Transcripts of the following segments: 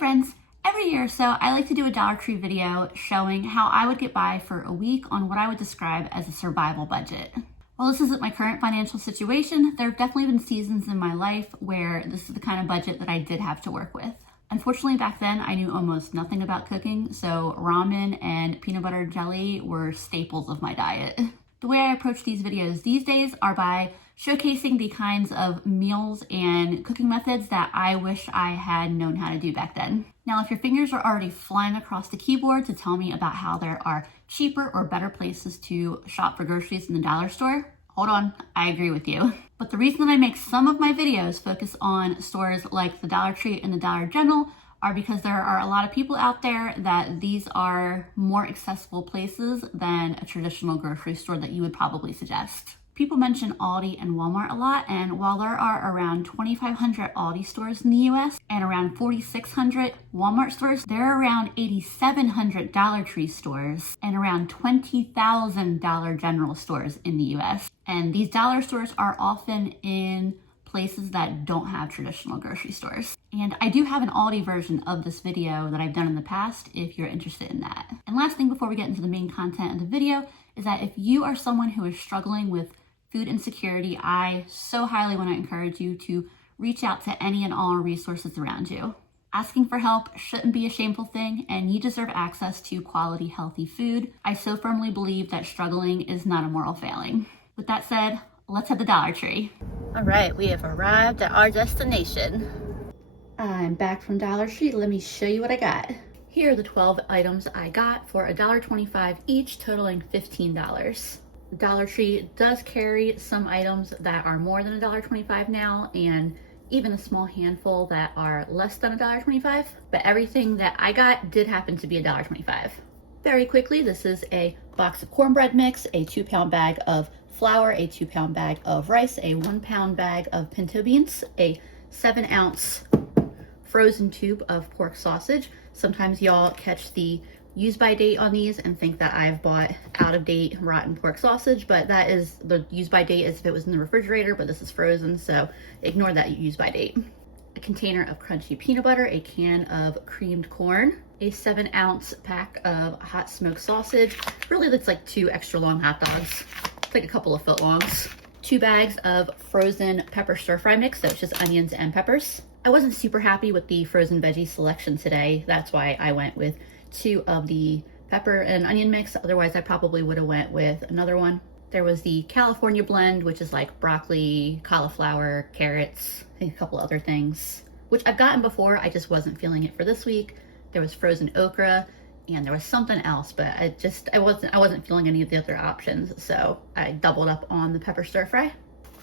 friends, every year or so I like to do a Dollar Tree video showing how I would get by for a week on what I would describe as a survival budget. While this isn't my current financial situation, there have definitely been seasons in my life where this is the kind of budget that I did have to work with. Unfortunately, back then I knew almost nothing about cooking, so ramen and peanut butter jelly were staples of my diet. The way I approach these videos these days are by showcasing the kinds of meals and cooking methods that I wish I had known how to do back then. Now, if your fingers are already flying across the keyboard to tell me about how there are cheaper or better places to shop for groceries in the dollar store, hold on, I agree with you. But the reason that I make some of my videos focus on stores like the Dollar Tree and the Dollar General are because there are a lot of people out there that these are more accessible places than a traditional grocery store that you would probably suggest. People mention Aldi and Walmart a lot, and while there are around 2,500 Aldi stores in the US and around 4,600 Walmart stores, there are around 8,700 Dollar Tree stores and around 20,000 Dollar General stores in the US. And these dollar stores are often in places that don't have traditional grocery stores. And I do have an Aldi version of this video that I've done in the past if you're interested in that. And last thing before we get into the main content of the video is that if you are someone who is struggling with food insecurity, I so highly want to encourage you to reach out to any and all resources around you. Asking for help shouldn't be a shameful thing, and you deserve access to quality, healthy food. I so firmly believe that struggling is not a moral failing. With that said, let's head to Dollar Tree. All right, we have arrived at our destination. I'm back from Dollar Tree. Let me show you what I got. Here are the 12 items I got for $1.25 each, totaling $15. Dollar Tree does carry some items that are more than $1.25 now, and even a small handful that are less than $1.25, but everything that I got did happen to be $1.25. Very quickly, this is a box of cornbread mix, a 2-pound bag of flour, a 2-pound bag of rice, a 1-pound bag of pinto beans, a 7-ounce frozen tube of pork sausage. Sometimes y'all catch the use by date on these and think that I've bought out of date rotten pork sausage, but that is the use by date as if it was in the refrigerator, but this is frozen, so ignore that use by date. A container of crunchy peanut butter, a can of creamed corn, a 7-ounce pack of hot smoked sausage. Really looks like 2 extra long hot dogs. It's like a couple of foot longs. 2 bags of frozen pepper stir fry mix, so it's just onions and peppers. I wasn't super happy with the frozen veggie selection today. That's why I went with 2 of the pepper and onion mix. Otherwise, I probably would have went with another one. There was the California blend, which is like broccoli, cauliflower, carrots, I think a couple other things, which I've gotten before. I just wasn't feeling it for this week. There was frozen okra, and there was something else, but I wasn't feeling any of the other options, so I doubled up on the pepper stir fry.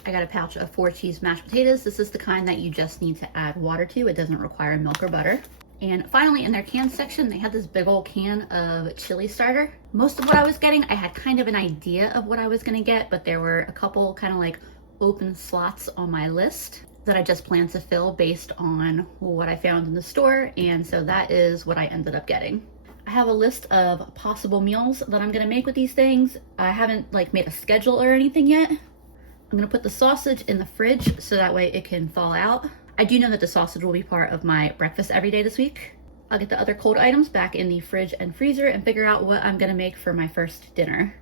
I got a pouch of 4 cheese mashed potatoes. This is the kind that you just need to add water to. It doesn't require milk or butter. And finally, in their can section, they had this big old can of chili starter. Most of what I was getting, I had kind of an idea of what I was gonna get, but there were a couple kind of like open slots on my list that I just planned to fill based on what I found in the store. And so that is what I ended up getting. I have a list of possible meals that I'm gonna make with these things. I haven't like made a schedule or anything yet. I'm gonna put the sausage in the fridge so that way it can thaw out. I do know that the sausage will be part of my breakfast every day this week. I'll get the other cold items back in the fridge and freezer and figure out what I'm gonna make for my first dinner.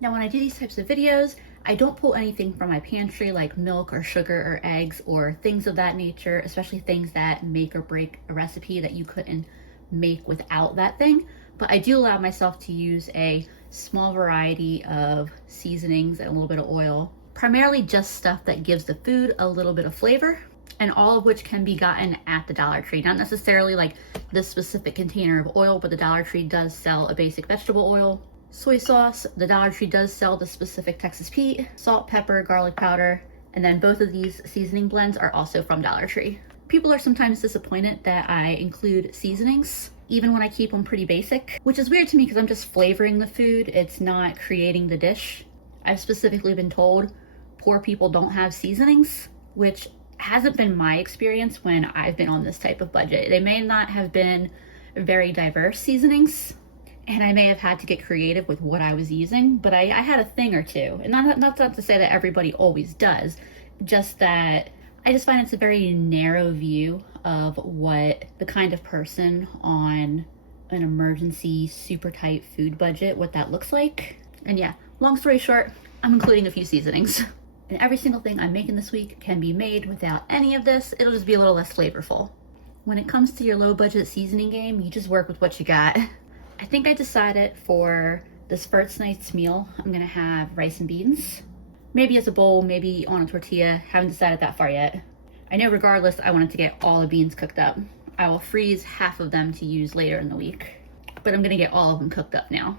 Now, when I do these types of videos, I don't pull anything from my pantry like milk or sugar or eggs or things of that nature, especially things that make or break a recipe that you couldn't make without that thing. But I do allow myself to use a small variety of seasonings and a little bit of oil, primarily just stuff that gives the food a little bit of flavor, and all of which can be gotten at the Dollar Tree. Not necessarily like this specific container of oil, but the Dollar Tree does sell a basic vegetable oil. Soy sauce, the Dollar Tree does sell the specific Texas Pete, salt, pepper, garlic powder, and then both of these seasoning blends are also from Dollar Tree. People are sometimes disappointed that I include seasonings, even when I keep them pretty basic, which is weird to me because I'm just flavoring the food. It's not creating the dish. I've specifically been told poor people don't have seasonings, which hasn't been my experience when I've been on this type of budget. They may not have been very diverse seasonings, and I may have had to get creative with what I was using, but I had a thing or two. And not to say that everybody always does, just that I just find it's a very narrow view of what the kind of person on an emergency super tight food budget, what that looks like. And yeah, long story short, I'm including a few seasonings. And every single thing I'm making this week can be made without any of this. It'll just be a little less flavorful. When it comes to your low budget seasoning game, you just work with what you got. I think I decided for this first night's meal, I'm gonna have rice and beans. Maybe as a bowl, maybe on a tortilla. Haven't decided that far yet. I know regardless, I wanted to get all the beans cooked up. I will freeze half of them to use later in the week, but I'm gonna get all of them cooked up now.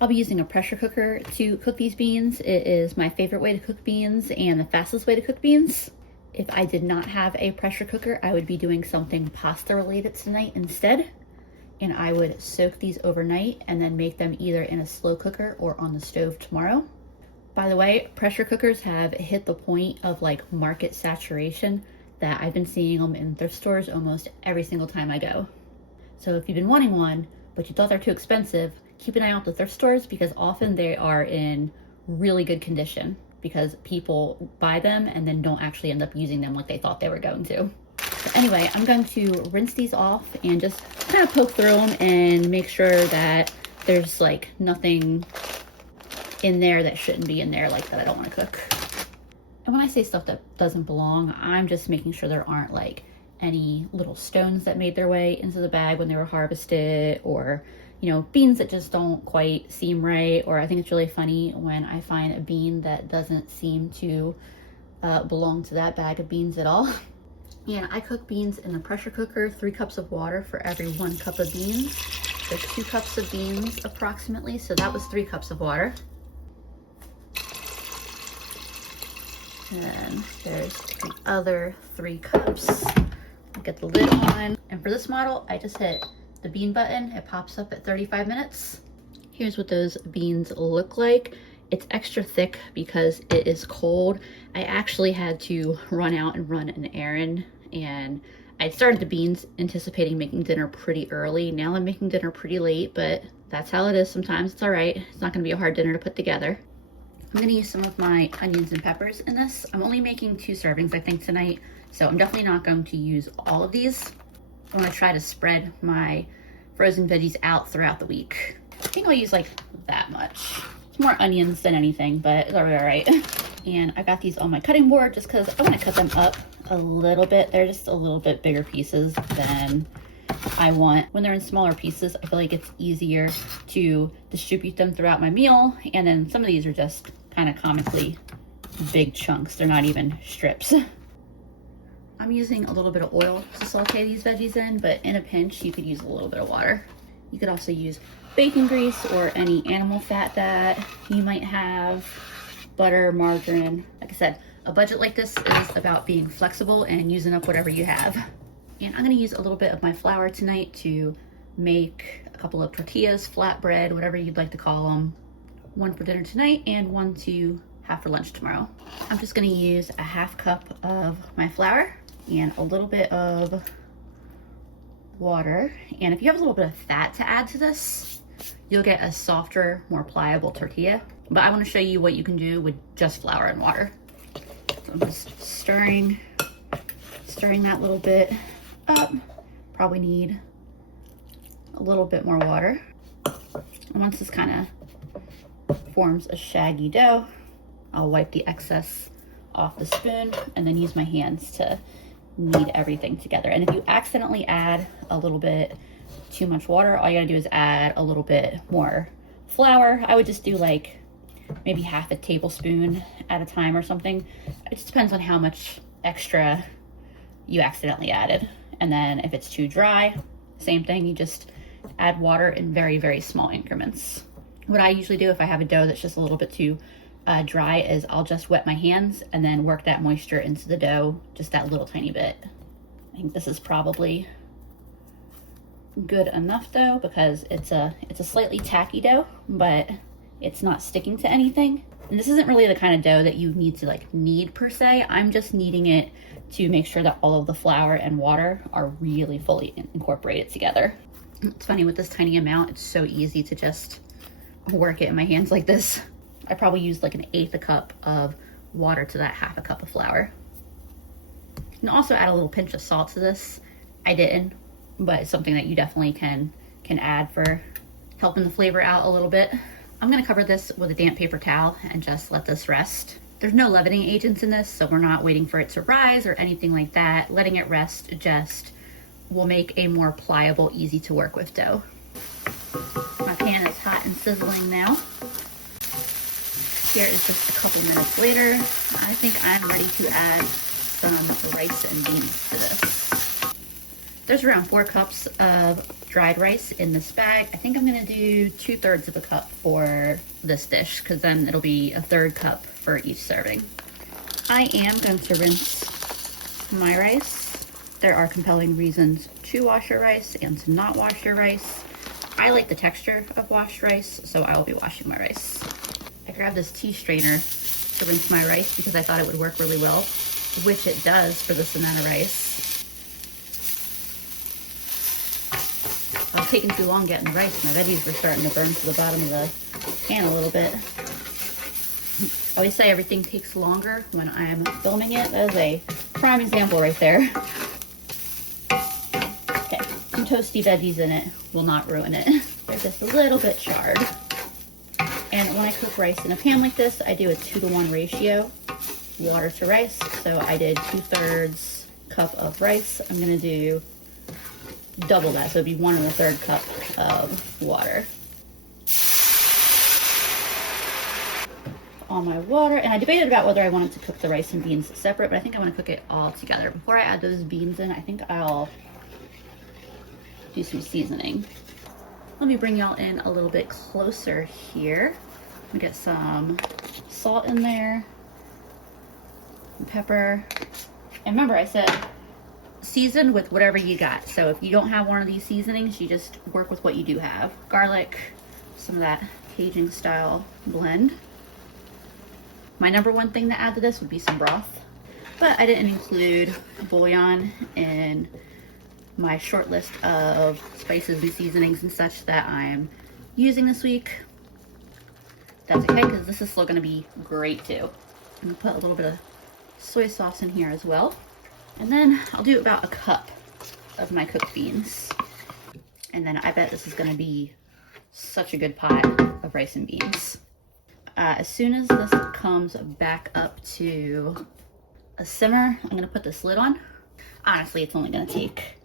I'll be using a pressure cooker to cook these beans. It is my favorite way to cook beans and the fastest way to cook beans. If I did not have a pressure cooker, I would be doing something pasta related tonight instead. And I would soak these overnight and then make them either in a slow cooker or on the stove tomorrow. By the way, pressure cookers have hit the point of like market saturation that I've been seeing them in thrift stores almost every single time I go. So if you've been wanting one, but you thought they're too expensive, keep an eye out the thrift stores because often they are in really good condition because people buy them and then don't actually end up using them like they thought they were going to. But anyway, I'm going to rinse these off and just kind of poke through them and make sure that there's like nothing in there that shouldn't be in there, like that I don't want to cook. And when I say stuff that doesn't belong, I'm just making sure there aren't like any little stones that made their way into the bag when they were harvested, or you know, beans that just don't quite seem right. Or I think it's really funny when I find a bean that doesn't seem to belong to that bag of beans at all. And I cook beans in the pressure cooker, 3 cups of water for every 1 cup of beans. There's 2 cups of beans approximately, so that was 3 cups of water. And there's the other 3 cups. I'll get the lid on. And for this model, I just hit the bean button. It pops up at 35 minutes. Here's what those beans look like. It's extra thick because it is cold. I actually had to run out and run an errand, and I started the beans anticipating making dinner pretty early. Now I'm making dinner pretty late, but that's how it is sometimes. It's all right. It's not gonna be a hard dinner to put together. I'm gonna use some of my onions and peppers in this. I'm only making 2 servings, I think, tonight, so I'm definitely not going to use all of these. I wanna try to spread my frozen veggies out throughout the week. I think I'll use like that much. It's more onions than anything, but it's all right. And I got these on my cutting board just because I wanna cut them up a little bit. They're just a little bit bigger pieces than I want. When they're in smaller pieces, I feel like it's easier to distribute them throughout my meal. And then some of these are just kind of comically big chunks. They're not even strips. I'm using a little bit of oil to saute these veggies in, but in a pinch, you could use a little bit of water. You could also use bacon grease or any animal fat that you might have, butter, margarine. Like I said, a budget like this is about being flexible and using up whatever you have. And I'm gonna use a little bit of my flour tonight to make a couple of tortillas, flatbread, whatever you'd like to call them. 1 for dinner tonight and 1 to have for lunch tomorrow. I'm just gonna use a 1/2 cup of my flour and a little bit of water. And if you have a little bit of fat to add to this, you'll get a softer, more pliable tortilla. But I wanna show you what you can do with just flour and water. So I'm just stirring that little bit up. Probably need a little bit more water. And once this kind of forms a shaggy dough, I'll wipe the excess off the spoon and then use my hands to knead everything together. And if you accidentally add a little bit too much water, all you gotta do is add a little bit more flour. I would just do like maybe 1/2 tablespoon at a time or something. It just depends on how much extra you accidentally added. And then if it's too dry, same thing, you just add water in very, very small increments. What I usually do if I have a dough that's just a little bit too dry is I'll just wet my hands and then work that moisture into the dough, just that little tiny bit. I think this is probably good enough though, because it's a slightly tacky dough, but it's not sticking to anything. And this isn't really the kind of dough that you need to like knead per se. I'm just kneading it to make sure that all of the flour and water are really fully incorporated together. It's funny, with this tiny amount, it's so easy to just work it in my hands like this. I probably used like 1/8 cup of water to that 1/2 cup of flour. You can also add a little pinch of salt to this. I didn't, but it's something that you definitely can add for helping the flavor out a little bit. I'm gonna cover this with a damp paper towel and just let this rest. There's no leavening agents in this, so we're not waiting for it to rise or anything like that. Letting it rest just will make a more pliable, easy to work with dough. My pan is hot and sizzling now. Here is just a couple minutes later. I think I'm ready to add some rice and beans to this. There's around 4 cups of dried rice in this bag. I think I'm gonna do 2/3 of a cup for this dish, because then it'll be a 1/3 cup for each serving. I am going to rinse my rice. There are compelling reasons to wash your rice and to not wash your rice. I like the texture of washed rice, so I will be washing my rice. I grabbed this tea strainer to rinse my rice because I thought it would work really well, which it does for this amount of rice. I was taking too long getting the rice. My veggies were starting to burn to the bottom of the pan a little bit. I always say everything takes longer when I'm filming it. That is a prime example right there. Okay, some toasty veggies in it will not ruin it. They're just a little bit charred. And when I cook rice in a pan like this, I do a 2-to-1 ratio, water to rice. So I did 2/3 cup of rice. I'm gonna do double that, so it'd be 1 1/3 cup of water. All my water, and I debated about whether I wanted to cook the rice and beans separate, but I think I want to cook it all together. Before I add those beans in, I think I'll do some seasoning. Let me bring y'all in a little bit closer here. We get some salt in there, some pepper, and remember I said season with whatever you got. So if you don't have one of these seasonings, you just work with what you do have. Garlic, some of that Cajun style blend. My number one thing to add to this would be some broth, but I didn't include bouillon in my short list of spices and seasonings and such that I'm using this week. That's okay, because this is still going to be great too. I'm going to put a little bit of soy sauce in here as well. And then I'll do about a cup of my cooked beans. And then I bet this is going to be such a good pot of rice and beans. As soon as this comes back up to a simmer, I'm gonna put this lid on. Honestly, it's only gonna take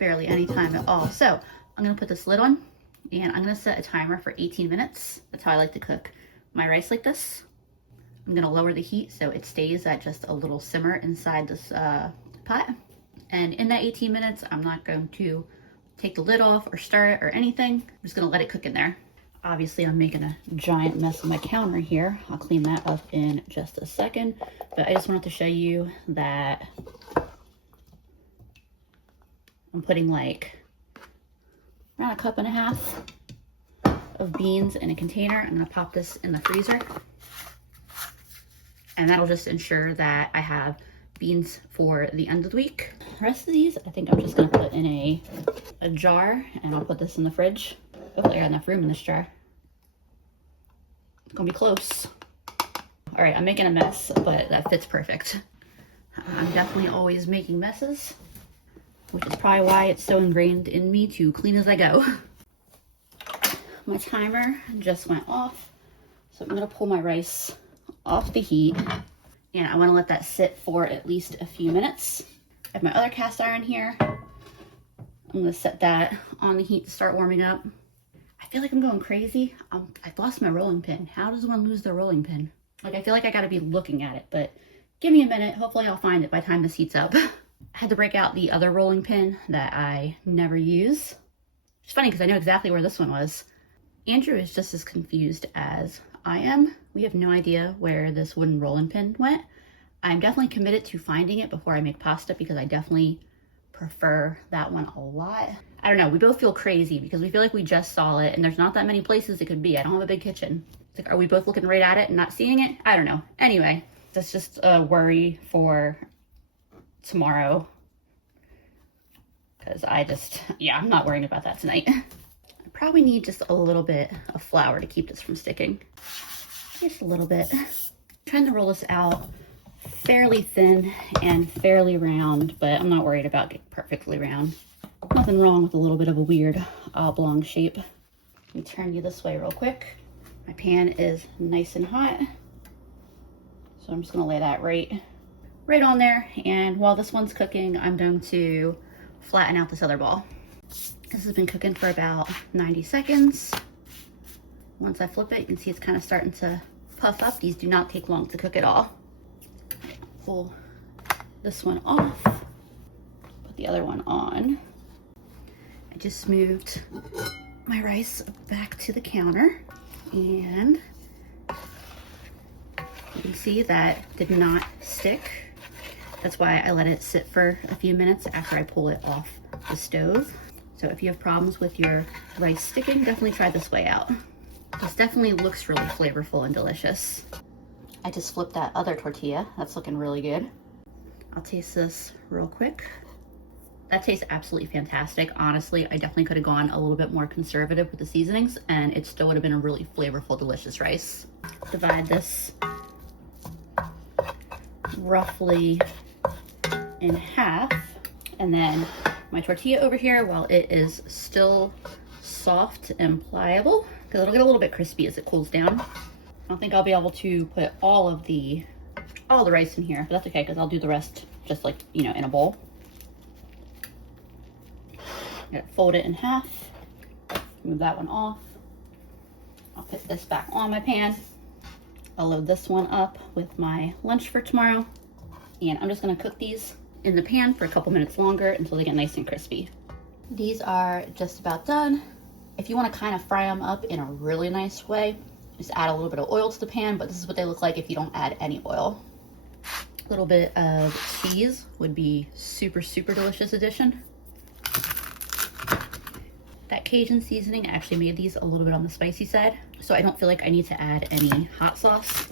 barely any time at all. So I'm gonna put this lid on and I'm gonna set a timer for 18 minutes. That's how I like to cook my rice like this. I'm gonna lower the heat so it stays at just a little simmer inside this pot. And in that 18 minutes, I'm not going to take the lid off or stir it or anything. I'm just gonna let it cook in there. Obviously, I'm making a giant mess of my counter here. I'll clean that up in just a second, but I just wanted to show you that I'm putting like around 1.5 cups of beans in a container. I'm gonna pop this in the freezer, and that'll just ensure that I have beans for the end of the week. The rest of these, I think I'm just gonna put in a jar, and I'll put this in the fridge. Hopefully I got enough room in this jar. It's gonna be close. All right, I'm making a mess, but that fits perfect. I'm definitely always making messes, which is probably why it's so ingrained in me to clean as I go. My timer just went off, so I'm gonna pull my rice off the heat, and I wanna let that sit for at least a few minutes. I have my other cast iron here. I'm gonna set that on the heat to start warming up. I feel like I'm going crazy. I've lost my rolling pin. How does one lose their rolling pin? Like, I feel like I gotta be looking at it, but give me a minute. Hopefully I'll find it by the time this heats up. I had to break out the other rolling pin that I never use. It's funny because I know exactly where this one was. Andrew is just as confused as I am. We have no idea where this wooden rolling pin went. I'm definitely committed to finding it before I make pasta because I definitely prefer that one a lot. I don't know, we both feel crazy because we feel like we just saw it and there's not that many places it could be. I don't have a big kitchen. It's like, are we both looking right at it and not seeing it? I don't know. Anyway, that's just a worry for tomorrow because I'm not worrying about that tonight. I probably need just a little bit of flour to keep this from sticking. Just a little bit. I'm trying to roll this out fairly thin and fairly round, but I'm not worried about getting perfectly round. Nothing wrong with a little bit of a weird oblong shape. Let me turn you this way real quick. My pan is nice and hot, so I'm just gonna lay that right on there. And while this one's cooking, I'm going to flatten out this other ball. This has been cooking for about 90 seconds. Once I flip it, you can see it's kind of starting to puff up. These do not take long to cook at all. Pull this one off, put the other one on. I just moved my rice back to the counter, and you can see that did not stick. That's why I let it sit for a few minutes after I pull it off the stove. So if you have problems with your rice sticking, definitely try this way out. This definitely looks really flavorful and delicious. I just flipped that other tortilla. That's looking really good. I'll taste this real quick. That tastes absolutely fantastic. Honestly, I definitely could have gone a little bit more conservative with the seasonings, and it still would have been a really flavorful, delicious rice. Divide this roughly in half, and then my tortilla over here, while it is still soft and pliable, because it'll get a little bit crispy as it cools down. I don't think I'll be able to put all the rice in here, but that's okay, because I'll do the rest just like, you know, in a bowl. Fold it in half, move that one off. I'll put this back on my pan. I'll load this one up with my lunch for tomorrow, and I'm just gonna cook these in the pan for a couple minutes longer until they get nice and crispy. These are just about done. If you want to kind of fry them up in a really nice way, just add a little bit of oil to the pan, but this is what they look like if you don't add any oil. A little bit of cheese would be super, super delicious addition. That Cajun seasoning actually made these a little bit on the spicy side, so I don't feel like I need to add any hot sauce.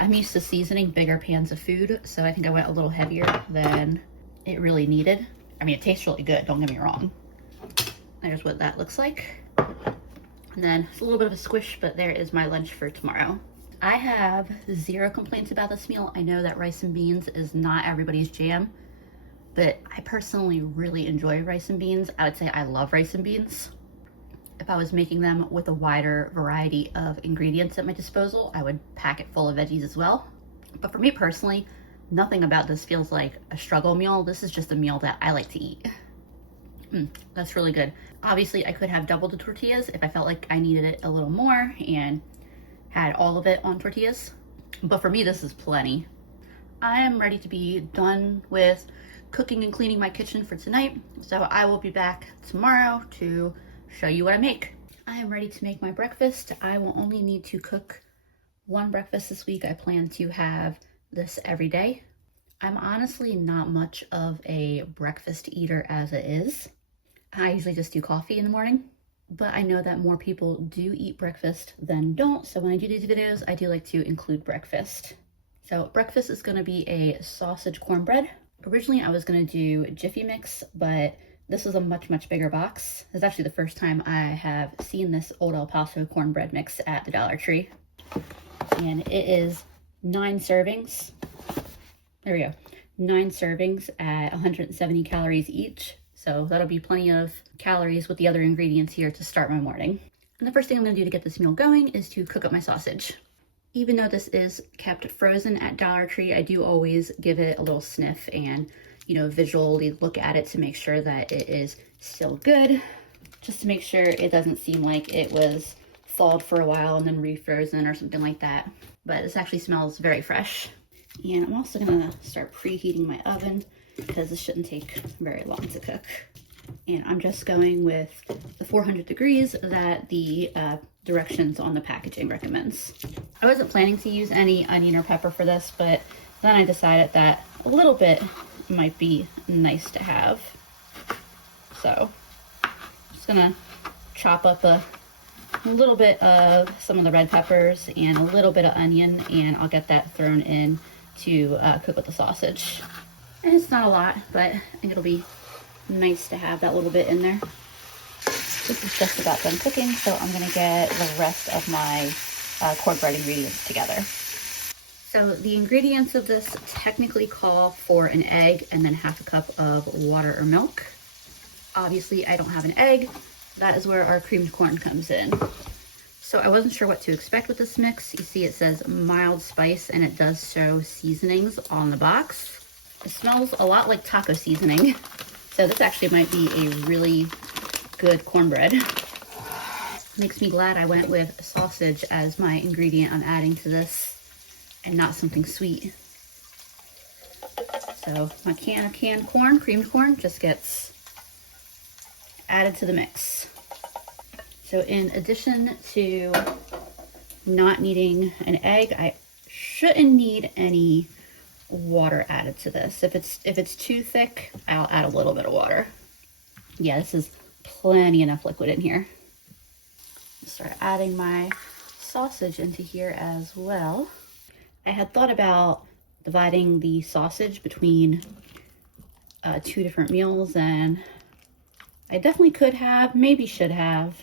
I'm used to seasoning bigger pans of food, so I think I went a little heavier than it really needed. I mean, it tastes really good, don't get me wrong. There's what that looks like. And then it's a little bit of a squish, but there is my lunch for tomorrow. I have zero complaints about this meal. I know that rice and beans is not everybody's jam, but I personally really enjoy rice and beans. I would say I love rice and beans. If I was making them with a wider variety of ingredients at my disposal, I would pack it full of veggies as well. But for me personally, nothing about this feels like a struggle meal. This is just a meal that I like to eat. That's really good. Obviously, I could have doubled the tortillas if I felt like I needed it a little more and had all of it on tortillas. But for me, this is plenty. I am ready to be done with cooking and cleaning my kitchen for tonight. So I will be back tomorrow to show you what I make. I am ready to make my breakfast. I will only need to cook one breakfast this week. I plan to have this every day. I'm honestly not much of a breakfast eater as it is. I usually just do coffee in the morning, but I know that more people do eat breakfast than don't. So when I do these videos, I do like to include breakfast. So breakfast is gonna be a sausage cornbread. Originally I was gonna do Jiffy Mix, but this is a much, much bigger box. This is actually the first time I have seen this Old El Paso cornbread mix at the Dollar Tree. And it is 9 servings. There we go. 9 servings at 170 calories each. So that'll be plenty of calories with the other ingredients here to start my morning. And the first thing I'm gonna do to get this meal going is to cook up my sausage. Even though this is kept frozen at Dollar Tree, I do always give it a little sniff and, you know, visually look at it to make sure that it is still good, just to make sure it doesn't seem like it was thawed for a while and then refrozen or something like that. But this actually smells very fresh. And I'm also gonna start preheating my oven because this shouldn't take very long to cook. And I'm just going with the 400 degrees that the directions on the packaging recommends. I wasn't planning to use any onion or pepper for this, but then I decided that a little bit might be nice to have. So I'm just gonna chop up a little bit of some of the red peppers and a little bit of onion, and I'll get that thrown in to cook with the sausage. And it's not a lot, but I think it'll be nice to have that little bit in there. This is just about done cooking, so I'm gonna get the rest of my cornbread ingredients together. So the ingredients of this technically call for an egg and then half a cup of water or milk. Obviously, I don't have an egg. That is where our creamed corn comes in. So I wasn't sure what to expect with this mix. You see it says mild spice and it does show seasonings on the box. It smells a lot like taco seasoning. So this actually might be a really good cornbread. Makes me glad I went with sausage as my ingredient I'm adding to this and not something sweet. So my can of canned corn, creamed corn, just gets added to the mix. So in addition to not needing an egg, I shouldn't need any water added to this. If it's too thick, I'll add a little bit of water. Yeah, this is plenty enough liquid in here. Start adding my sausage into here as well. I had thought about dividing the sausage between 2 different meals, and I definitely could have, maybe should have.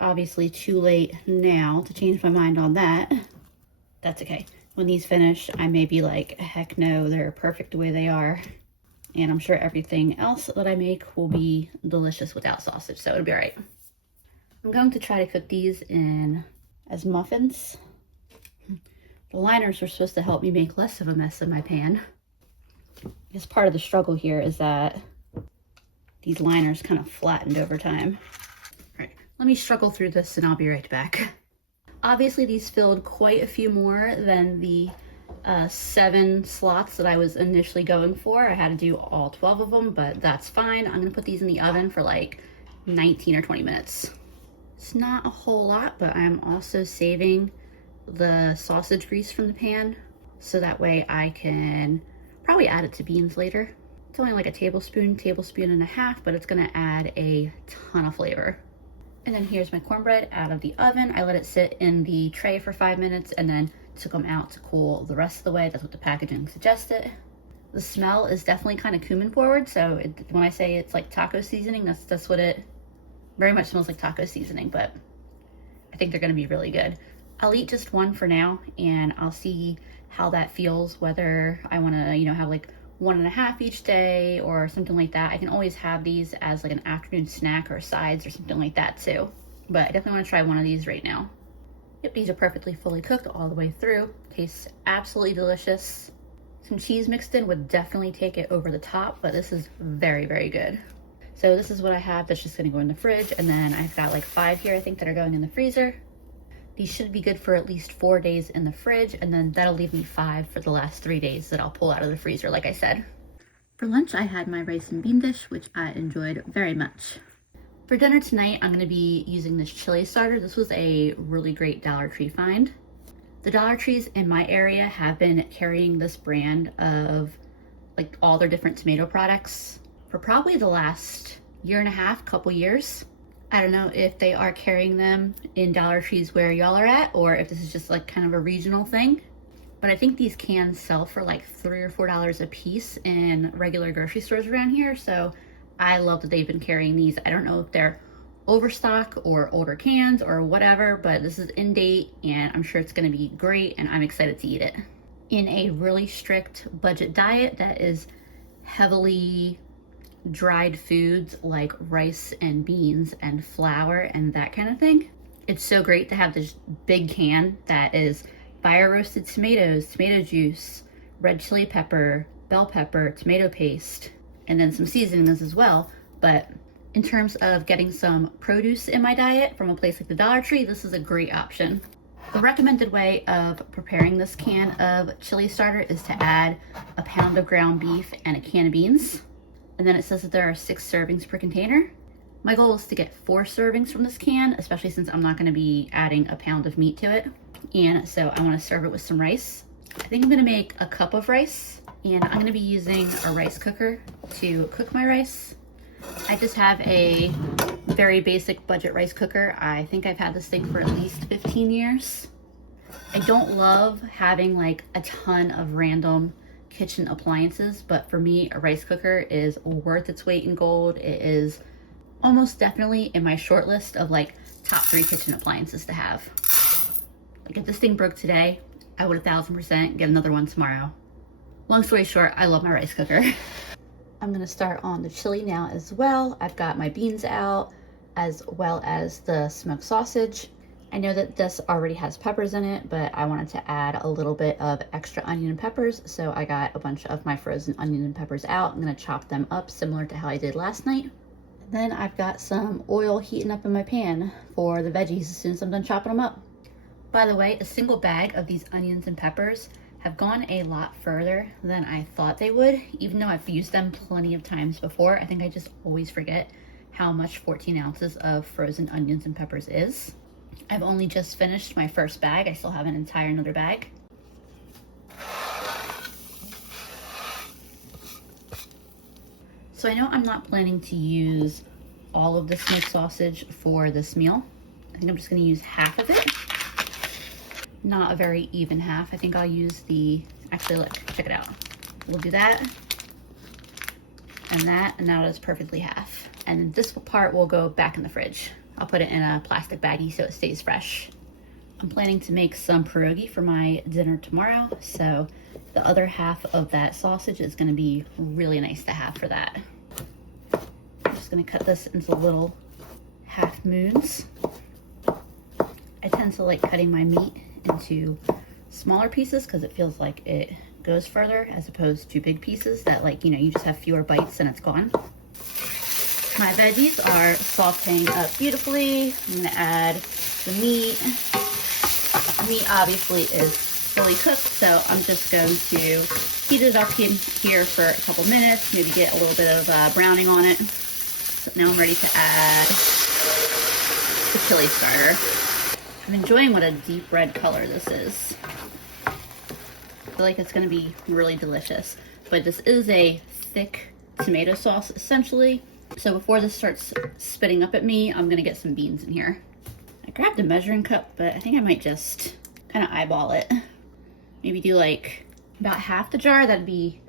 Obviously too late now to change my mind on that. That's okay. When these finish, I may be like, heck no, they're perfect the way they are. And I'm sure everything else that I make will be delicious without sausage, so it'll be all right. I'm going to try to cook these in as muffins. The liners were supposed to help me make less of a mess in my pan. I guess part of the struggle here is that these liners kind of flattened over time. All right, let me struggle through this and I'll be right back. Obviously these filled quite a few more than the 7 slots that I was initially going for. I had to do all 12 of them, but that's fine. I'm gonna put these in the oven for like 19 or 20 minutes. It's not a whole lot, but I'm also saving the sausage grease from the pan so that way I can probably add it to beans later. It's only like a tablespoon and a half, but it's gonna add a ton of flavor. And then here's my cornbread out of the oven. I let it sit in the tray for 5 minutes and then took them out to cool the rest of the way. That's what the packaging suggested. The smell is definitely kind of cumin forward, so when I say it's like taco seasoning, that's what it very much smells like, taco seasoning, but I think they're gonna be really good. I'll eat just one for now and I'll see how that feels, whether I wanna, have like 1.5 each day or something like that. I can always have these as like an afternoon snack or sides or something like that too. But I definitely wanna try one of these right now. Yep, these are perfectly fully cooked all the way through. Tastes absolutely delicious. Some cheese mixed in would definitely take it over the top, but this is very, very good. So this is what I have that's just gonna go in the fridge, and then I've got like 5 here I think that are going in the freezer. These should be good for at least 4 days in the fridge, and then that'll leave me 5 for the last 3 days that I'll pull out of the freezer, like I said. For lunch, I had my rice and bean dish, which I enjoyed very much. For dinner tonight, I'm gonna be using this chili starter. This was a really great Dollar Tree find. The Dollar Trees in my area have been carrying this brand of like all their different tomato products for probably the last 1.5 couple years. I don't know if they are carrying them in Dollar Trees where y'all are at, or if this is just like kind of a regional thing. But I think these cans sell for like $3 or $4 a piece in regular grocery stores around here. So I love that they've been carrying these. I don't know if they're overstock or older cans or whatever, but this is in date and I'm sure it's gonna be great and I'm excited to eat it. In a really strict budget diet that is heavily dried foods like rice and beans and flour and that kind of thing, it's so great to have this big can that is fire roasted tomatoes, tomato juice, red chili pepper, bell pepper, tomato paste, and then some seasonings as well. But in terms of getting some produce in my diet from a place like the Dollar Tree, this is a great option. The recommended way of preparing this can of chili starter is to add a pound of ground beef and a can of beans. And then it says that there are 6 servings per container. My goal is to get 4 servings from this can, especially since I'm not gonna be adding a pound of meat to it. And so I wanna serve it with some rice. I think I'm gonna make a cup of rice, and I'm gonna be using a rice cooker to cook my rice. I just have a very basic budget rice cooker. I think I've had this thing for at least 15 years. I don't love having like a ton of random kitchen appliances, but for me, a rice cooker is worth its weight in gold. It is almost definitely in my short list of like top 3 kitchen appliances to have. Like if this thing broke today, I would 1000% get another one tomorrow. Long story short, I love my rice cooker. I'm gonna start on the chili now as well. I've got my beans out as well as the smoked sausage. I know that this already has peppers in it, but I wanted to add a little bit of extra onion and peppers, so I got a bunch of my frozen onion and peppers out. I'm gonna chop them up similar to how I did last night. Then I've got some oil heating up in my pan for the veggies as soon as I'm done chopping them up. By the way, a single bag of these onions and peppers have gone a lot further than I thought they would, even though I've used them plenty of times before. I think I just always forget how much 14 ounces of frozen onions and peppers is. I've only just finished my first bag. I still have an entire another bag. So I know I'm not planning to use all of the smoked sausage for this meal. I think I'm just gonna use half of it. Not a very even half. I think I'll use actually look, check it out. We'll do that, and now it's perfectly half. And this part will go back in the fridge. I'll put it in a plastic baggie so it stays fresh. I'm planning to make some pierogi for my dinner tomorrow, so the other half of that sausage is gonna be really nice to have for that. I'm just gonna cut this into little half moons. I tend to like cutting my meat into smaller pieces because it feels like it goes further as opposed to big pieces that, like, you know, you just have fewer bites and it's gone. My veggies are sauteing up beautifully. I'm gonna add the meat. The meat obviously is fully cooked, so I'm just going to heat it up in here for a couple minutes, maybe get a little bit of browning on it. So now I'm ready to add the chili starter. I'm enjoying what a deep red color this is. I feel like it's gonna be really delicious. But this is a thick tomato sauce, essentially. So before this starts spitting up at me, I'm gonna get some beans in here. I grabbed a measuring cup, but I think I might just kind of eyeball it. Maybe do like about half the jar, that'd be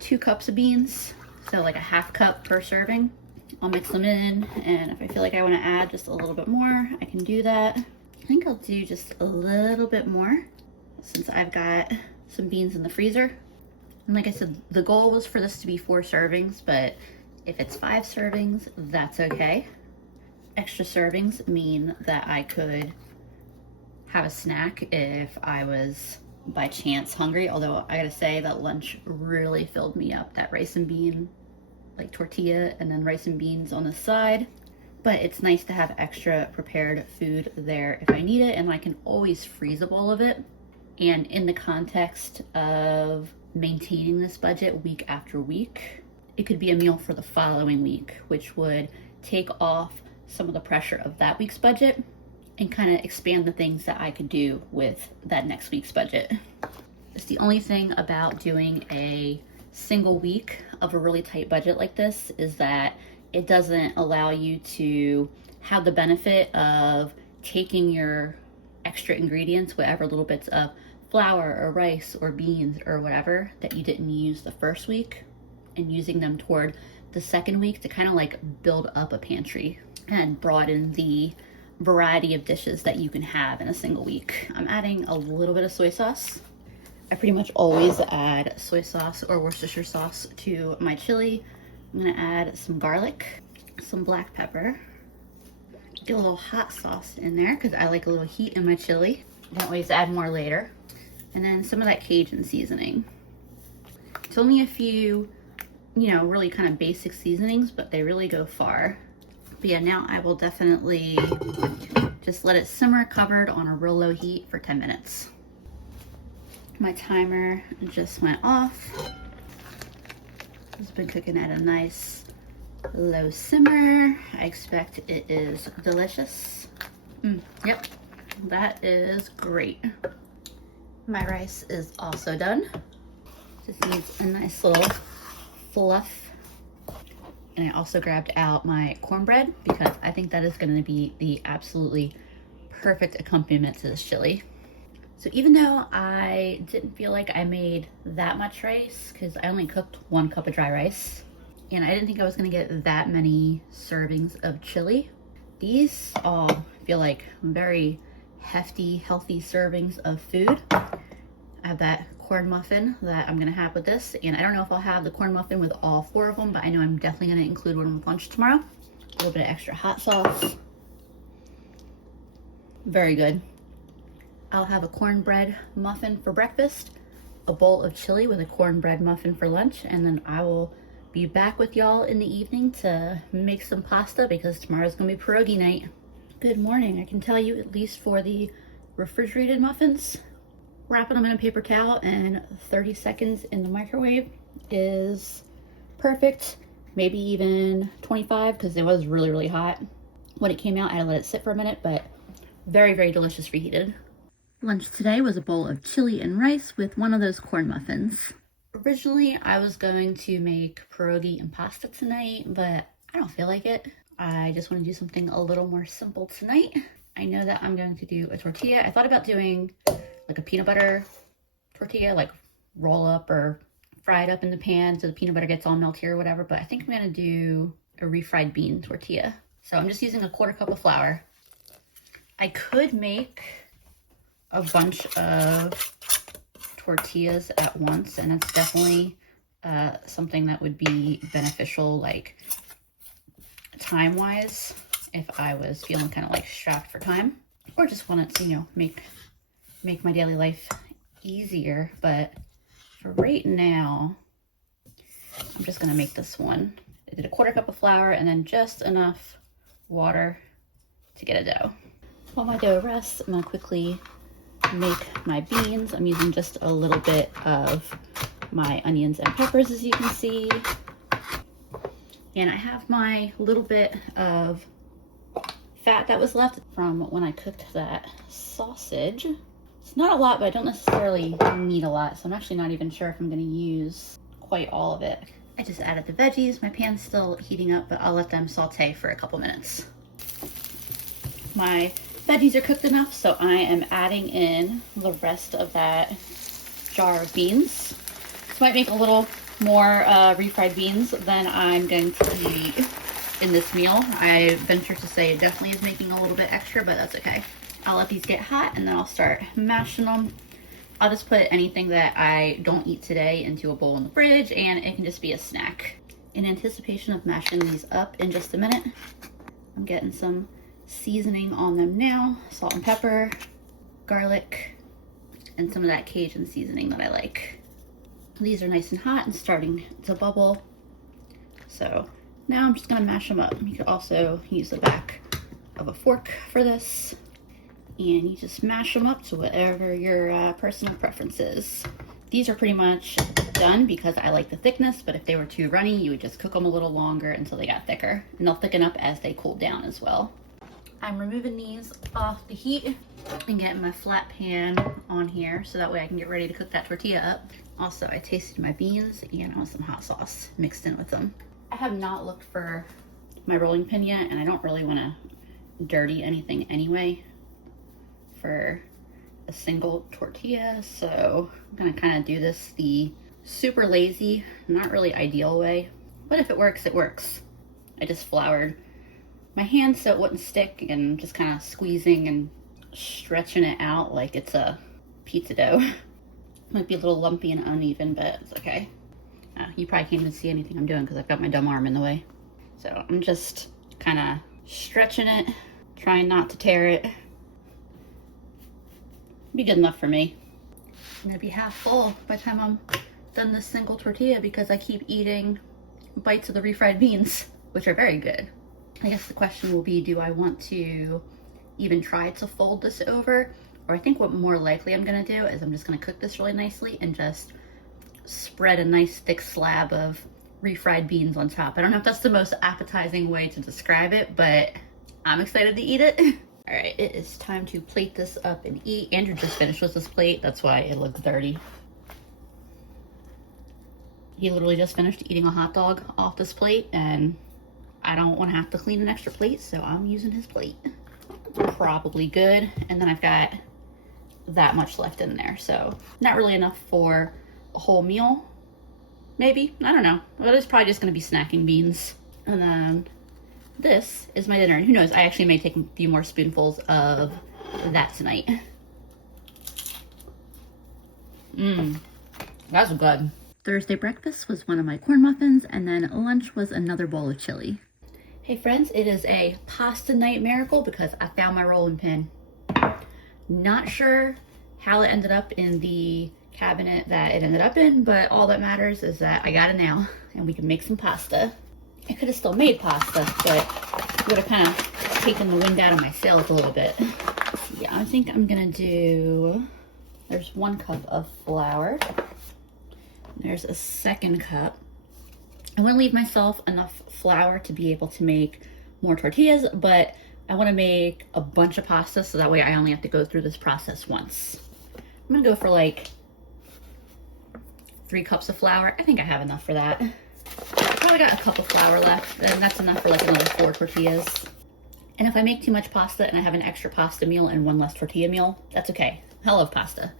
2 cups of beans. So like a half cup per serving. I'll mix them in, and if I feel like I wanna add just a little bit more, I can do that. I think I'll do just a little bit more since I've got some beans in the freezer. And like I said, the goal was for this to be 4 servings, but if it's 5 servings, that's okay. Extra servings mean that I could have a snack if I was by chance hungry, although I gotta say that lunch really filled me up. That rice and bean, like tortilla and then rice and beans on the side. But it's nice to have extra prepared food there if I need it, and I can always freeze a bowl of it. And in the context of maintaining this budget week after week, it could be a meal for the following week, which would take off some of the pressure of that week's budget and kind of expand the things that I could do with that next week's budget. It's the only thing about doing a single week of a really tight budget like this is that it doesn't allow you to have the benefit of taking your extra ingredients, whatever little bits of flour or rice or beans or whatever that you didn't use the first week, and using them toward the second week to kind of like build up a pantry and broaden the variety of dishes that you can have in a single week. I'm adding a little bit of soy sauce. I pretty much always add soy sauce or Worcestershire sauce to my chili. I'm gonna add some garlic, some black pepper, get a little hot sauce in there because I like a little heat in my chili. I can always add more later. And then some of that Cajun seasoning. It's only a few, you know, really kind of basic seasonings, but they really go far. But yeah, now I will definitely just let it simmer covered on a real low heat for 10 minutes. My timer just went off. It's been cooking at a nice low simmer. I expect it is delicious. Yep, that is great. My rice is also done. Just needs a nice little fluff. And I also grabbed out my cornbread because I think that is going to be the absolutely perfect accompaniment to this chili. So even though I didn't feel like I made that much rice, because I only cooked 1 cup of dry rice, and I didn't think I was gonna get that many servings of chili, these all feel like very hefty, healthy servings of food. I have that corn muffin that I'm gonna have with this, and I don't know if I'll have the corn muffin with all 4 of them, but I know I'm definitely gonna include one with lunch tomorrow. A little bit of extra hot sauce. Very good. I'll have a cornbread muffin for breakfast, a bowl of chili with a cornbread muffin for lunch, and then I will be back with y'all in the evening to make some pasta because tomorrow's gonna be pierogi night. Good morning. I can tell you, at least for the refrigerated muffins, wrapping them in a paper towel and 30 seconds in the microwave is perfect. Maybe even 25 because it was really, really hot. When it came out, I had to let it sit for a minute, but very, very delicious reheated. Lunch today was a bowl of chili and rice with one of those corn muffins. Originally, I was going to make pierogi and pasta tonight, but I don't feel like it. I just want to do something a little more simple tonight. I know that I'm going to do a tortilla. I thought about doing like a peanut butter tortilla, like roll up or fry it up in the pan so the peanut butter gets all melty or whatever, but I think I'm going to do a refried bean tortilla. So I'm just using a 1/4 cup of flour. I could make a bunch of tortillas at once, and that's definitely something that would be beneficial, like time-wise, if I was feeling kind of like strapped for time, or just wanted to, you know, make my daily life easier. But for right now, I'm just gonna make this one. I did a 1/4 cup of flour and then just enough water to get a dough. While my dough rests, I'm gonna quickly make my beans. I'm using just a little bit of my onions and peppers, as you can see. And I have my little bit of fat that was left from when I cooked that sausage. It's not a lot, but I don't necessarily need a lot, so I'm actually not even sure if I'm gonna use quite all of it. I just added the veggies. My pan's still heating up, but I'll let them saute for a couple minutes. My veggies are cooked enough, so I am adding in the rest of that jar of beans. This might make a little more refried beans than I'm going to eat in this meal. I venture to say it definitely is making a little bit extra, but that's okay. I'll let these get hot and then I'll start mashing them. I'll just put anything that I don't eat today into a bowl in the fridge, and it can just be a snack. In anticipation of mashing these up in just a minute, I'm getting some seasoning on them now. Salt and pepper, garlic, and some of that Cajun seasoning that I like. These are nice and hot and starting to bubble. So now I'm just gonna mash them up. You could also use the back of a fork for this. And you just mash them up to whatever your personal preference is. These are pretty much done because I like the thickness, but if they were too runny, you would just cook them a little longer until they got thicker. And they'll thicken up as they cool down as well. I'm removing these off the heat and getting my flat pan on here so that way I can get ready to cook that tortilla up. Also, I tasted my beans and I want some hot sauce mixed in with them. I have not looked for my rolling pin yet, and I don't really want to dirty anything anyway for a single tortilla, so I'm gonna kind of do this the super lazy, not really ideal way, but if it works, it works. I just floured my hand so it wouldn't stick and just kind of squeezing and stretching it out like it's a pizza dough. Might be a little lumpy and uneven, but it's okay. You probably can't even see anything I'm doing because I've got my dumb arm in the way. So I'm just kind of stretching it, trying not to tear it. Be good enough for me. I'm gonna be half full by the time I'm done this single tortilla because I keep eating bites of the refried beans, which are very good. I guess the question will be, do I want to even try to fold this over? Or I think what more likely I'm gonna do is I'm just gonna cook this really nicely and just spread a nice thick slab of refried beans on top. I don't know if that's the most appetizing way to describe it, but I'm excited to eat it. All right, it is time to plate this up and eat. Andrew just finished with this plate. That's why it looks dirty. He literally just finished eating a hot dog off this plate, and I don't want to have to clean an extra plate, so I'm using his plate. Probably good. And then I've got that much left in there, so not really enough for a whole meal. Maybe, I don't know. But it's probably just gonna be snacking beans. And then this is my dinner, and who knows, I actually may take a few more spoonfuls of that tonight. That's good. Thursday breakfast was one of my corn muffins, and then lunch was another bowl of chili. Hey friends, it is a pasta night miracle because I found my rolling pin. Not sure how it ended up in the cabinet that it ended up in, but all that matters is that I got it now and we can make some pasta. I could have still made pasta, but it would have kind of taken the wind out of my sails a little bit. Yeah, I think I'm gonna do, there's 1 cup of flour. There's a 2nd cup. I want to leave myself enough flour to be able to make more tortillas, but I want to make a bunch of pasta so that way I only have to go through this process once. I'm gonna go for like 3 cups of flour. I think I have enough for that. Probably got a cup of flour left, and that's enough for like another 4 tortillas. And if I make too much pasta and I have an extra pasta meal and 1 less tortilla meal, that's okay. I love pasta.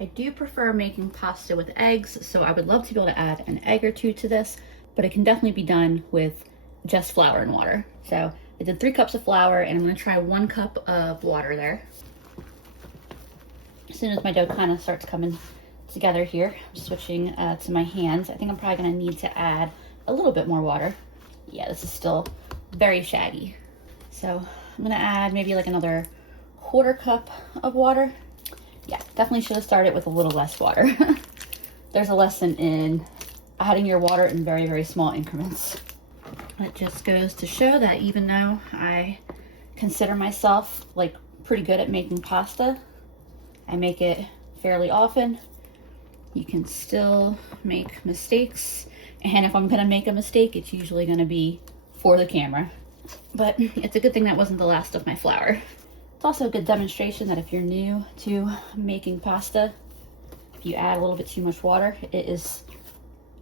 I do prefer making pasta with eggs, so I would love to be able to add an egg or 2 to this, but it can definitely be done with just flour and water. So I did 3 cups of flour, and I'm gonna try 1 cup of water there. As soon as my dough kind of starts coming together here, I'm switching to my hands. I think I'm probably gonna need to add a little bit more water. Yeah, this is still very shaggy. So I'm gonna add maybe like another 1/4 cup of water. Yeah, definitely should have started with a little less water. There's a lesson in adding your water in very, very small increments. It just goes to show that even though I consider myself like pretty good at making pasta, I make it fairly often, you can still make mistakes. And if I'm gonna make a mistake, it's usually gonna be for the camera. But it's a good thing that wasn't the last of my flour. It's also a good demonstration that if you're new to making pasta, if you add a little bit too much water, it is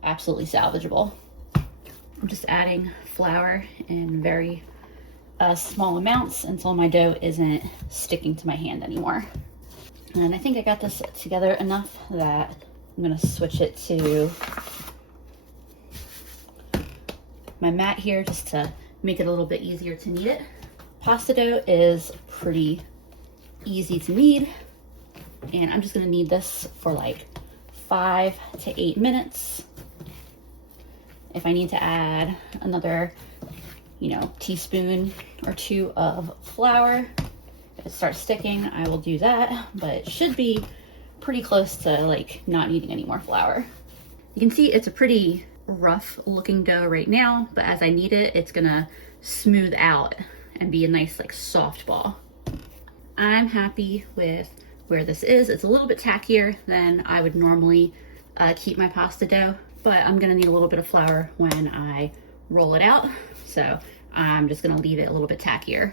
absolutely salvageable. I'm just adding flour in very small amounts until my dough isn't sticking to my hand anymore. And I think I got this together enough that I'm gonna switch it to my mat here just to make it a little bit easier to knead it. Pasta dough is pretty easy to knead, and I'm just gonna knead this for like 5 to 8 minutes. If I need to add another, teaspoon or 2 of flour, if it starts sticking, I will do that, but it should be pretty close to like not needing any more flour. You can see it's a pretty rough looking dough right now, but as I knead it, it's gonna smooth out and be a nice like soft ball. I'm happy with where this is. It's a little bit tackier than I would normally keep my pasta dough, but I'm gonna need a little bit of flour when I roll it out, so I'm just gonna leave it a little bit tackier.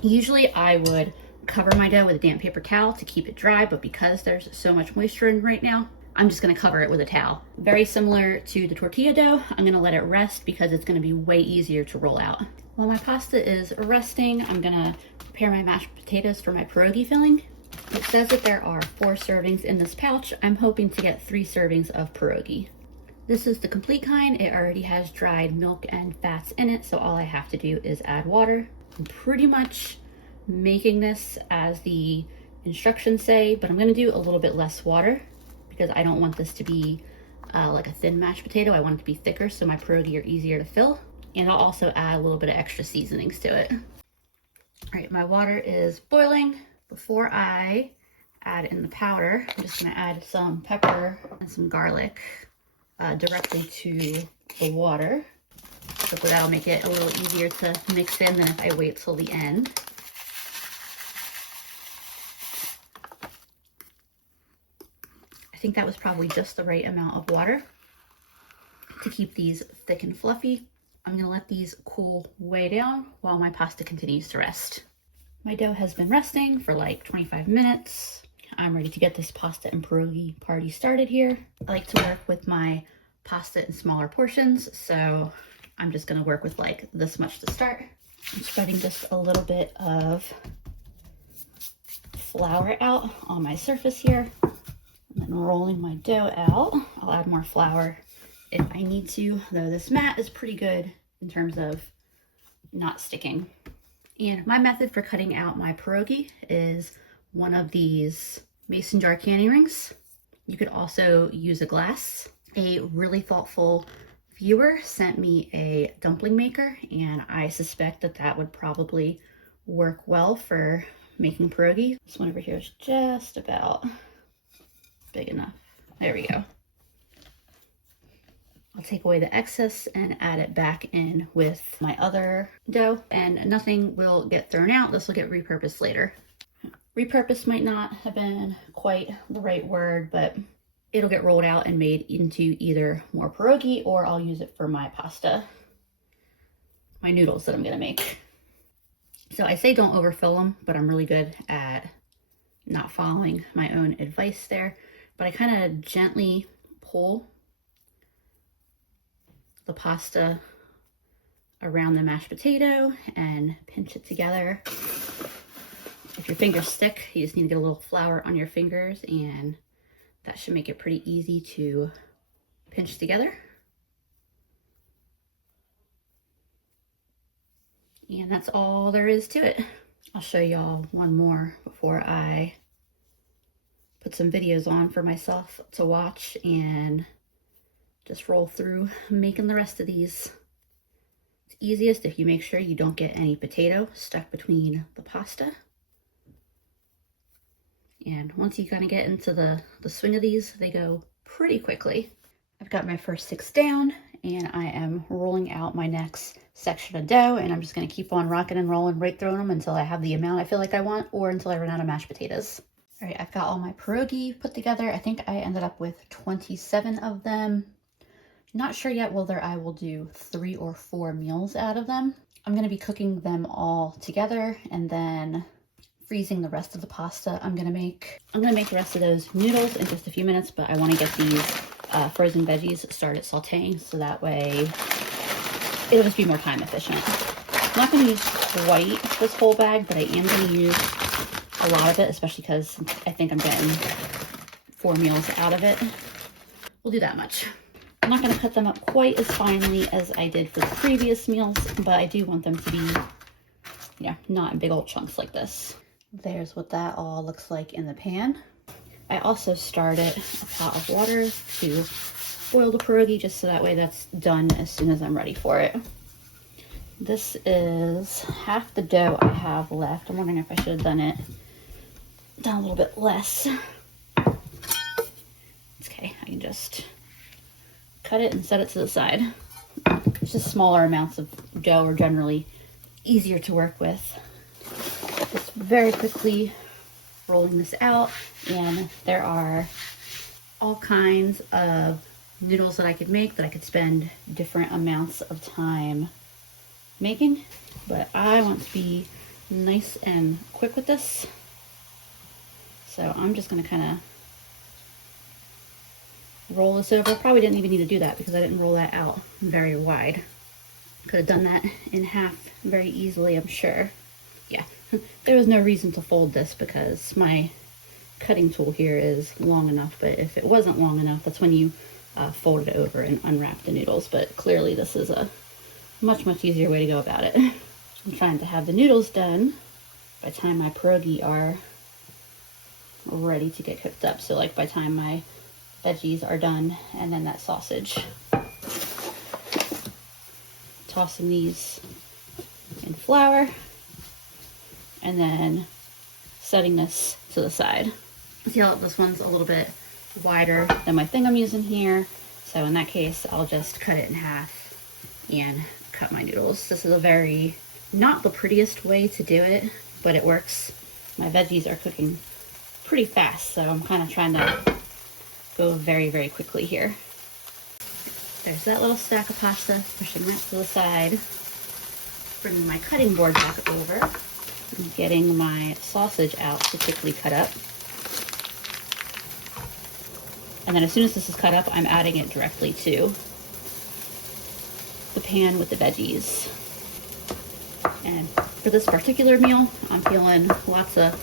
Usually I would cover my dough with a damp paper towel to keep it dry, but because there's so much moisture in right now, I'm just gonna cover it with a towel. Very similar to the tortilla dough, I'm gonna let it rest because it's gonna be way easier to roll out. While my pasta is resting, I'm gonna prepare my mashed potatoes for my pierogi filling. It says that there are 4 servings in this pouch. I'm hoping to get 3 servings of pierogi. This is the complete kind. It already has dried milk and fats in it, so all I have to do is add water. I'm pretty much making this as the instructions say, but I'm gonna do a little bit less water because I don't want this to be like a thin mashed potato. I want it to be thicker so my pierogi are easier to fill. And I'll also add a little bit of extra seasonings to it. All right, my water is boiling. Before I add in the powder, I'm just gonna add some pepper and some garlic directly to the water. So that'll make it a little easier to mix in than if I wait till the end. I think that was probably just the right amount of water to keep these thick and fluffy. I'm gonna let these cool way down while my pasta continues to rest. My dough has been resting for like 25 minutes. I'm ready to get this pasta and pierogi party started here. I like to work with my pasta in smaller portions, so I'm just gonna work with like this much to start. I'm spreading just a little bit of flour out on my surface here, and then rolling my dough out. I'll add more flour if I need to, though this mat is pretty good in terms of not sticking. And my method for cutting out my pierogi is one of these mason jar candy rings. You could also use a glass. A really thoughtful viewer sent me a dumpling maker, and I suspect that that would probably work well for making pierogi. This one over here is just about big enough. There we go. I'll take away the excess and add it back in with my other dough, and nothing will get thrown out. This will get repurposed later. Repurposed might not have been quite the right word, but it'll get rolled out and made into either more pierogi, or I'll use it for my pasta, my noodles that I'm gonna make. So I say don't overfill them, but I'm really good at not following my own advice there. But I kind of gently pull the pasta around the mashed potato and pinch it together. If your fingers stick, you just need to get a little flour on your fingers, and that should make it pretty easy to pinch together. And that's all there is to it. I'll show y'all one more before I put some videos on for myself to watch and just roll through making the rest of these. It's easiest if you make sure you don't get any potato stuck between the pasta. And once you kind of get into the swing of these, they go pretty quickly. I've got my first 6 down, and I am rolling out my next section of dough, and I'm just going to keep on rocking and rolling right through them until I have the amount I feel like I want, or until I run out of mashed potatoes. All right, I've got all my pierogi put together. I think I ended up with 27 of them. Not sure yet whether I will do 3 or 4 meals out of them. I'm going to be cooking them all together and then freezing the rest of the pasta I'm gonna make. I'm gonna make the rest of those noodles in just a few minutes, but I want to get these frozen veggies started sauteing, so that way it'll just be more time efficient. I'm not gonna use quite this whole bag, but I am gonna use a lot of it, especially because I think I'm getting 4 meals out of it. We'll do that much. I'm not gonna cut them up quite as finely as I did for the previous meals, but I do want them to be, not in big old chunks like this. There's what that all looks like in the pan. I also started a pot of water to boil the pierogi, just so that way that's done as soon as I'm ready for it. This is half the dough I have left. I'm wondering if I should have done a little bit less. It's okay, I can just cut it and set it to the side. It's just smaller amounts of dough are generally easier to work with. Just very quickly rolling this out, and there are all kinds of noodles that I could make that I could spend different amounts of time making, but I want to be nice and quick with this, so I'm just going to kind of roll this over. Probably didn't even need to do that because I didn't roll that out very wide. Could have done that in half very easily, I'm sure. Yeah, there was no reason to fold this because my cutting tool here is long enough, but if it wasn't long enough, that's when you fold it over and unwrap the noodles. But clearly this is a much easier way to go about it. I'm trying to have the noodles done by the time my pierogi are ready to get cooked up. So like by the time my veggies are done, and then that sausage. Tossing these in flour, and then setting this to the side. See how this one's a little bit wider than my thing I'm using here, so in that case I'll just cut it in half and cut my noodles. This is a very, not the prettiest way to do it, but it works. My veggies are cooking pretty fast, so I'm kind of trying to go very quickly here. There's that little stack of pasta, pushing that to the side, bringing my cutting board back over, and getting my sausage out to quickly cut up. And then as soon as this is cut up, I'm adding it directly to the pan with the veggies. And for this particular meal, I'm feeling lots of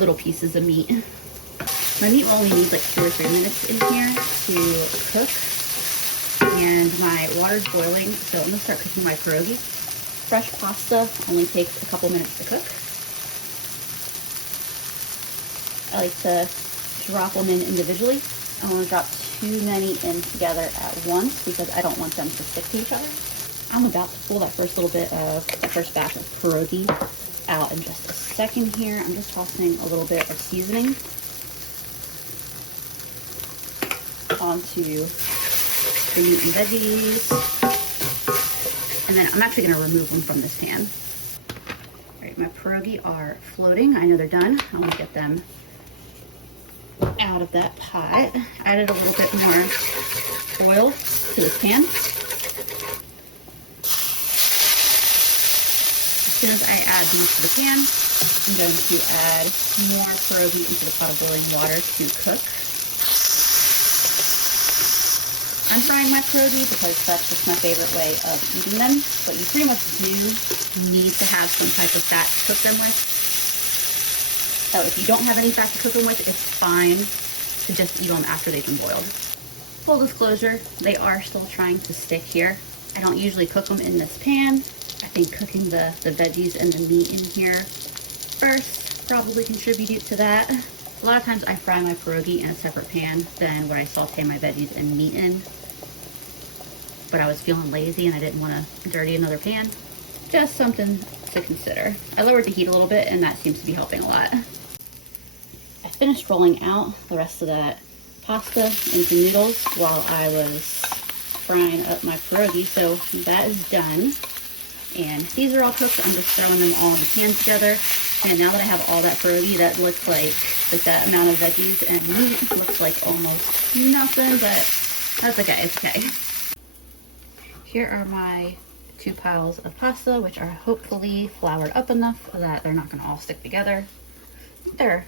little pieces of meat. My meat will only need like 2 or 3 minutes in here to cook. And my water's boiling, so I'm gonna start cooking my pierogi. Fresh pasta only takes a couple minutes to cook. I like to drop them in individually. I want to drop too many in together at once because I don't want them to stick to each other. I'm about to pull that first batch of pierogi out in just a second here. I'm just tossing a little bit of seasoning onto the meat and veggies. And then I'm actually going to remove them from this pan. All right, my pierogi are floating. I know they're done. I want to get them out of that pot. Added a little bit more oil to this pan. As soon as I add these to the pan, I'm going to add more pierogi into the pot of boiling water to cook. I'm frying my pierogi because that's just my favorite way of eating them, but you pretty much do need to have some type of fat to cook them with. So if you don't have any fat to cook them with, it's fine to just eat them after they've been boiled. Full disclosure, they are still trying to stick here. I don't usually cook them in this pan. I think cooking the veggies and the meat in here first probably contributed to that. A lot of times I fry my pierogi in a separate pan than what I saute my veggies and meat in. But I was feeling lazy and I didn't want to dirty another pan. Just something to consider. I lowered the heat a little bit and that seems to be helping a lot. I finished rolling out the rest of that pasta into noodles while I was frying up my pierogi, so that is done. And these are all cooked. I'm just throwing them all in the pan together. And now that I have all that pierogi, that looks like that amount of veggies and meat looks like almost nothing, but that's okay, it's okay. Here are my 2 piles of pasta, which are hopefully floured up enough that they're not gonna all stick together. They're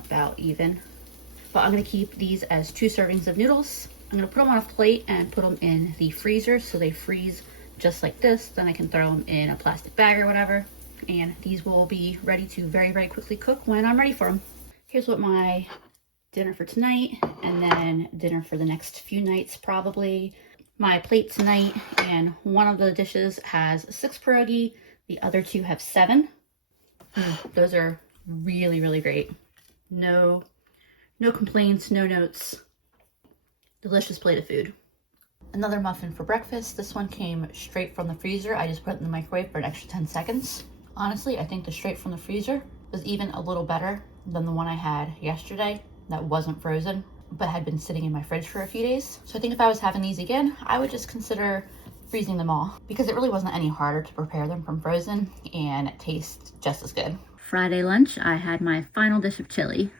about even. But I'm gonna keep these as 2 servings of noodles. I'm gonna put them on a plate and put them in the freezer so they freeze just like this. Then I can throw them in a plastic bag or whatever. And these will be ready to very, very quickly cook when I'm ready for them. Here's what my dinner for tonight and then dinner for the next few nights probably. My plate tonight, and one of the dishes has 6 pierogi, the other 2 have 7. Those are really, really great. No complaints, no notes. Delicious plate of food. Another muffin for breakfast. This one came straight from the freezer. I just put it in the microwave for an extra 10 seconds. Honestly, I think the straight from the freezer was even a little better than the one I had yesterday that wasn't frozen, but had been sitting in my fridge for a few days. So I think if I was having these again, I would just consider freezing them all because it really wasn't any harder to prepare them from frozen and it tastes just as good. Friday lunch, I had my final dish of chili.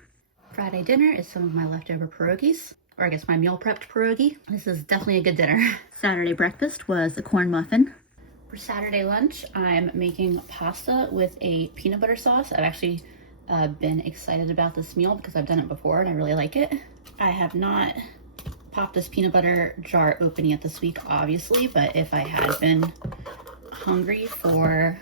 Friday dinner is some of my leftover pierogies, or I guess my meal prepped pierogi. This is definitely a good dinner. Saturday breakfast was a corn muffin. For Saturday lunch, I'm making pasta with a peanut butter sauce. I've actually been excited about this meal because I've done it before and I really like it. I have not popped this peanut butter jar open yet this week, obviously, but if I had been hungry for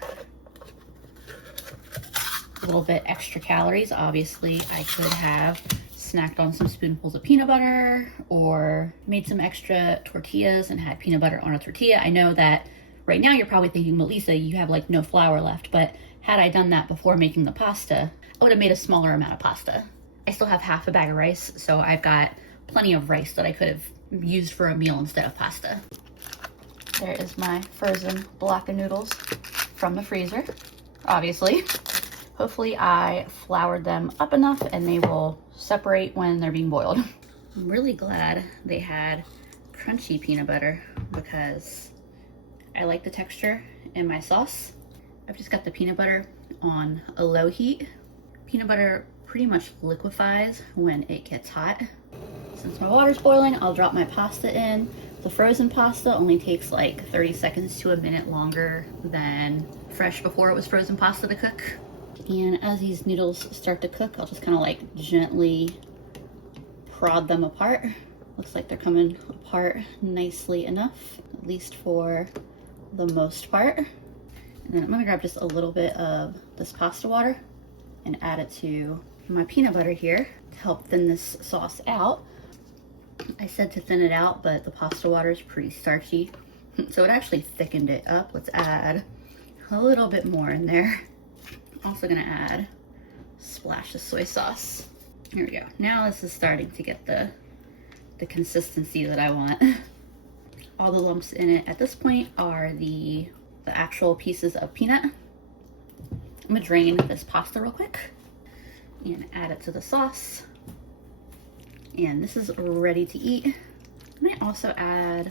a little bit extra calories, obviously I could have snacked on some spoonfuls of peanut butter or made some extra tortillas and had peanut butter on a tortilla. I know that right now you're probably thinking, Melissa, you have like no flour left, but had I done that before making the pasta, I would have made a smaller amount of pasta. I still have half a bag of rice, so I've got plenty of rice that I could have used for a meal instead of pasta. There is my frozen block of noodles from the freezer, obviously. Hopefully I floured them up enough and they will separate when they're being boiled. I'm really glad they had crunchy peanut butter because I like the texture in my sauce. I've just got the peanut butter on a low heat. Peanut butter pretty much liquefies when it gets hot. Since my water's boiling, I'll drop my pasta in. The frozen pasta only takes like 30 seconds to a minute longer than fresh before it was frozen pasta to cook. And as these noodles start to cook, I'll just kind of like gently prod them apart. Looks like they're coming apart nicely enough, at least for the most part. And then I'm gonna grab just a little bit of this pasta water and add it to my peanut butter here to help thin this sauce out. I said to thin it out, but the pasta water is pretty starchy, so it actually thickened it up. Let's add a little bit more in there. Also gonna add a splash of soy sauce. Here we go. Now this is starting to get the consistency that I want. All the lumps in it at this point are the actual pieces of peanut. I'm gonna drain this pasta real quick and add it to the sauce. And this is ready to eat. I might also add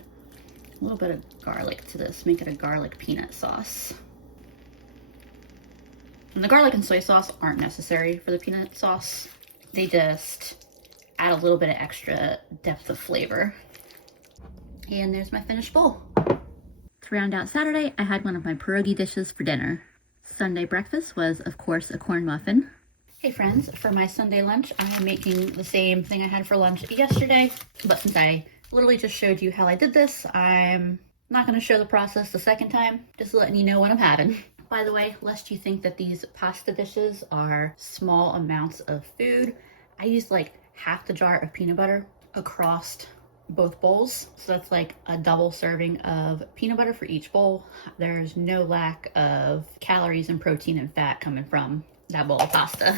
a little bit of garlic to this, make it a garlic peanut sauce. And the garlic and soy sauce aren't necessary for the peanut sauce. They just add a little bit of extra depth of flavor. And there's my finished bowl. To round out Saturday, I had one of my pierogi dishes for dinner. Sunday breakfast was, of course, a corn muffin. Hey friends, for my Sunday lunch, I am making the same thing I had for lunch yesterday, but since I literally just showed you how I did this, I'm not going to show the process the second time, just letting you know what I'm having. By the way, lest you think that these pasta dishes are small amounts of food, I used like half the jar of peanut butter across both bowls. So that's like a double serving of peanut butter for each bowl. There's no lack of calories and protein and fat coming from that bowl of pasta.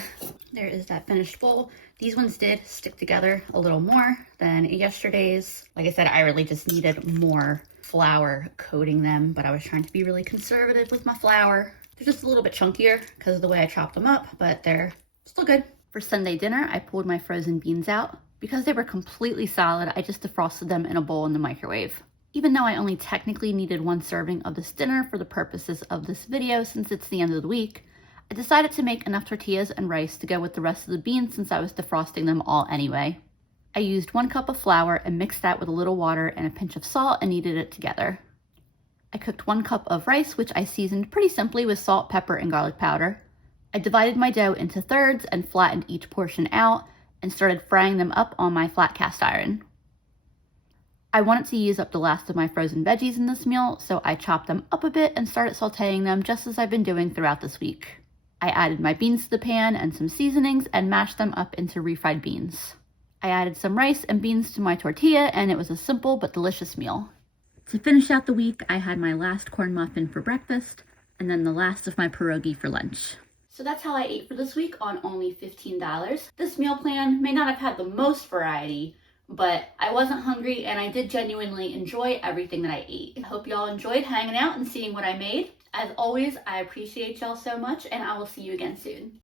There is that finished bowl. These ones did stick together a little more than yesterday's. Like I said, I really just needed more flour coating them, but I was trying to be really conservative with my flour. They're just a little bit chunkier because of the way I chopped them up, but they're still good. For Sunday dinner, I pulled my frozen beans out. Because they were completely solid, I just defrosted them in a bowl in the microwave. Even though I only technically needed one serving of this dinner for the purposes of this video since it's the end of the week, I decided to make enough tortillas and rice to go with the rest of the beans since I was defrosting them all anyway. I used 1 cup of flour and mixed that with a little water and a pinch of salt and kneaded it together. I cooked 1 cup of rice, which I seasoned pretty simply with salt, pepper, and garlic powder. I divided my dough into thirds and flattened each portion out and started frying them up on my flat cast iron. I wanted to use up the last of my frozen veggies in this meal, so I chopped them up a bit and started sauteing them just as I've been doing throughout this week. I added my beans to the pan and some seasonings and mashed them up into refried beans. I added some rice and beans to my tortilla, and it was a simple but delicious meal. To finish out the week, I had my last corn muffin for breakfast and then the last of my pierogi for lunch. So that's how I ate for this week on only $15. This meal plan may not have had the most variety, but I wasn't hungry and I did genuinely enjoy everything that I ate. I hope y'all enjoyed hanging out and seeing what I made. As always, I appreciate y'all so much, and I will see you again soon.